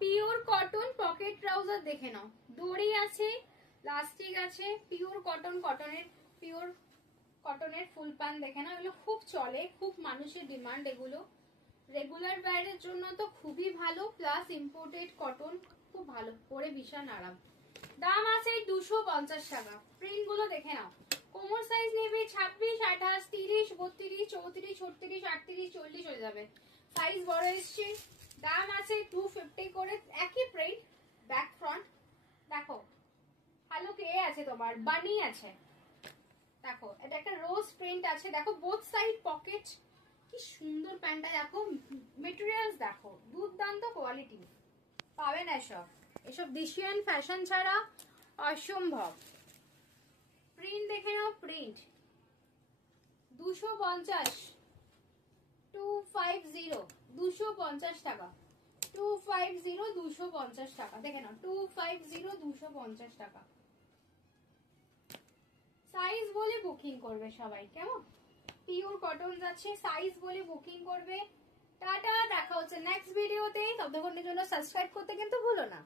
Pure cotton pocket trouser দেখে নাও, দড়ি আছে, প্লাস্টিক আছে, পিওর কটন, পিওর কটনের ফুল প্যান্ট দেখে নাও। এগুলো খুব চলে, খুব মানুষের ডিমান্ড এগুলো। রেগুলার ওয়্যারের জন্য তো খুবই ভালো, প্লাস ইম্পোর্টেড কটন, খুব ভালো, পরে ভীষণ আরাম। দাম আছে 250 টাকা। প্রিন্ট গুলো দেখে নাও। কোমর সাইজ নেবে 26, 28, 30, 32, 34, 36, 38, 40 হয়ে যাবে। সাইজ বড় এসছে। দাম আছে 250 করে। একই প্রিন্ট, ব্যাক ফ্রন্ট। দেখো ভালো কে আছে, তোমার বানি আছে। দেখো এটা একটা রোজ প্রিন্ট আছে। দেখো বোথ সাইড পকেট, কি সুন্দর প্যান্টটা। দেখো মেটেরিয়ালস দেখো, দুর্দান্ত কোয়ালিটি, পাবে না এসব দেশিয়ান ফ্যাশন ছাড়া অসম্ভব। প্রিন্ট দেখে নাও, প্রিন্ট 250, 250, 250 টাকা, 250, 250 টাকা দেখে নাও, 250, 250 টাকা। সাইজ বলে বুকিং করবে সবাই, কেমন? পিওর কটন যাচ্ছে, সাইজ বলে বুকিং করবে। টাটা, দেখা হচ্ছে নেক্সট ভিডিওতে। ততক্ষণের জন্য সাবস্ক্রাইব করতে কিন্তু ভুলো না।